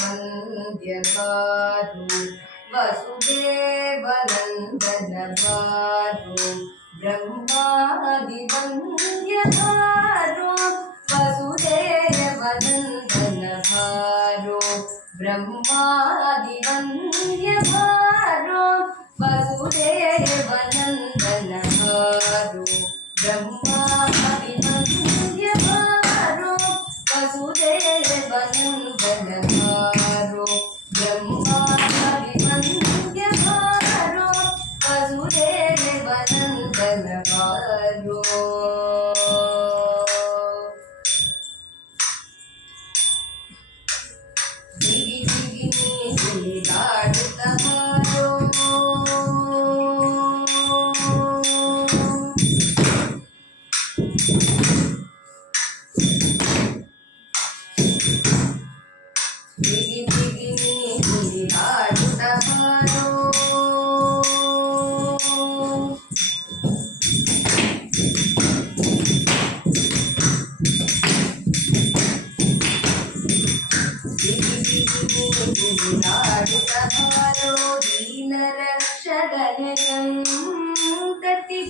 ವಂದ್ಯ ಬಾರು ವಸುದೇವನಂದನ ಬಾರು ಬ್ರಹ್ಮಾದಿ ವಂದ್ಯ ಬಾರು ವಸುದೇವನಂದನ ಬಾರು ಬ್ರಹ್ಮಾದಿ ವಂದ್ಯ ಬಾರು ವಸುದೇವನಂದನ ಬಾರು ಬ್ರಹ್ಮಾದಿ ವಂದ್ಯ ಬಾರು ವಸುದೇವನಂದನ ಬಾರು ಬ್ರಹ್ಮಾದಿ ವಂದ್ಯ ಬಾರು ವಸುದೇವನಂದನ ಬಾರು ದಿಗಿ ದಿಗಿ ನೀ ದಾಡುತ್ತ ಬಾರೋ ದಿಗಿ ದಿಗಿ ನೀ ದಾಡುತ್ತ ಬಾರೋ ಾಡುತ್ತ ಬಾರೋ ದೀನ ರಕ್ಷಗನೆ ಸಂತತಿ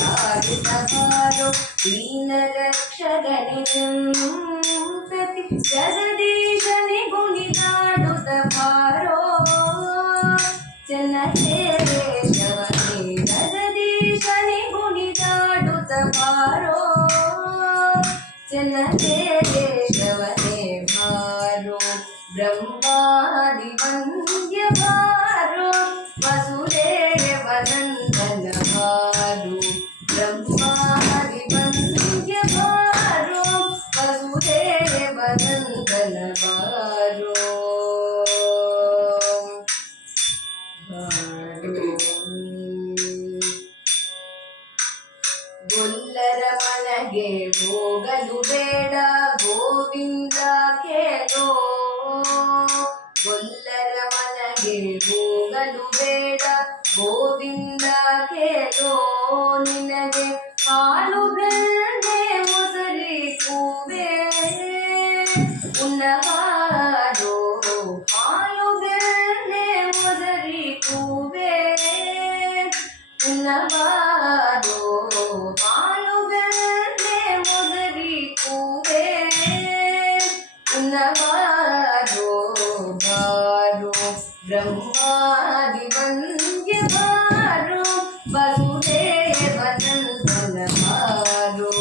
ಾಡುತ್ತ ಬಾರೋ ದೀನ ರಕ್ಷಗನೆ ಸಂತತಿ ಜಗದೀಶನೆ ಗುಣಿದಾಡುತ್ತ ಬಾರೋ ಚನ್ನಕೇಶವನೇ ಜಗದೀಶನೆ ಗುಣಿದಾಡುತ್ತ ಬಾರೋ ಚನ್ನಕೇಶವನೇ ಬಾರೋ ಬ್ರಹ್ಮಾದಿ ವಂದ್ಯ ಬಾರೋ ವಸುದೇವನಂದನ ಬಾರೋ ಬ್ರಹ್ಮಾದಿ ವಂದ್ಯ ಬಾರೋ ವಸುದೇವನಂದನ ಬಾರೋ ಗೊಲ್ಲರ ಮನೆಗೆ ಹೋಗಲು ಬೇಡ ಗೋವಿಂದ ಕೇಳೋ ಗೊಲ್ಲರ ಮನೆಗೆ ಹೋಗಲು ಬೇಡ ಗೋವಿಂದ ಕೇಳೋ ನಿನಗೆ ಹಾಲು ಬೆಣ್ಣೆ ಮೊಸರಿ ಕೂವೆ ಉನ್ನವಾರೋ ಹಾಲು ಬೆಣ್ಣೆ ಮೊಸರಿ ಕೂವೆ ಉನ್ನವಾರೋ ಹಾಲು ಬೆಣ್ಣೆ ಮೊಸರಿ ಕೂವೆ ಉನ್ನವಾರೋ ಬಾರೋ ಬ್ರಹ್ಮಾದಿ ವಂದ್ಯ ಬಾರೋ ವಸುದೇವನಂದನ ಬಾರೋ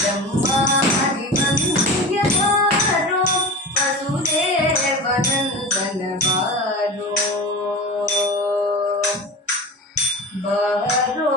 ಬ್ರಹ್ಮಾದಿ ವಂದ್ಯ ಬಾರೋ ವಸುದೇವನಂದನ ಬಾರೋ ಬಾರೋ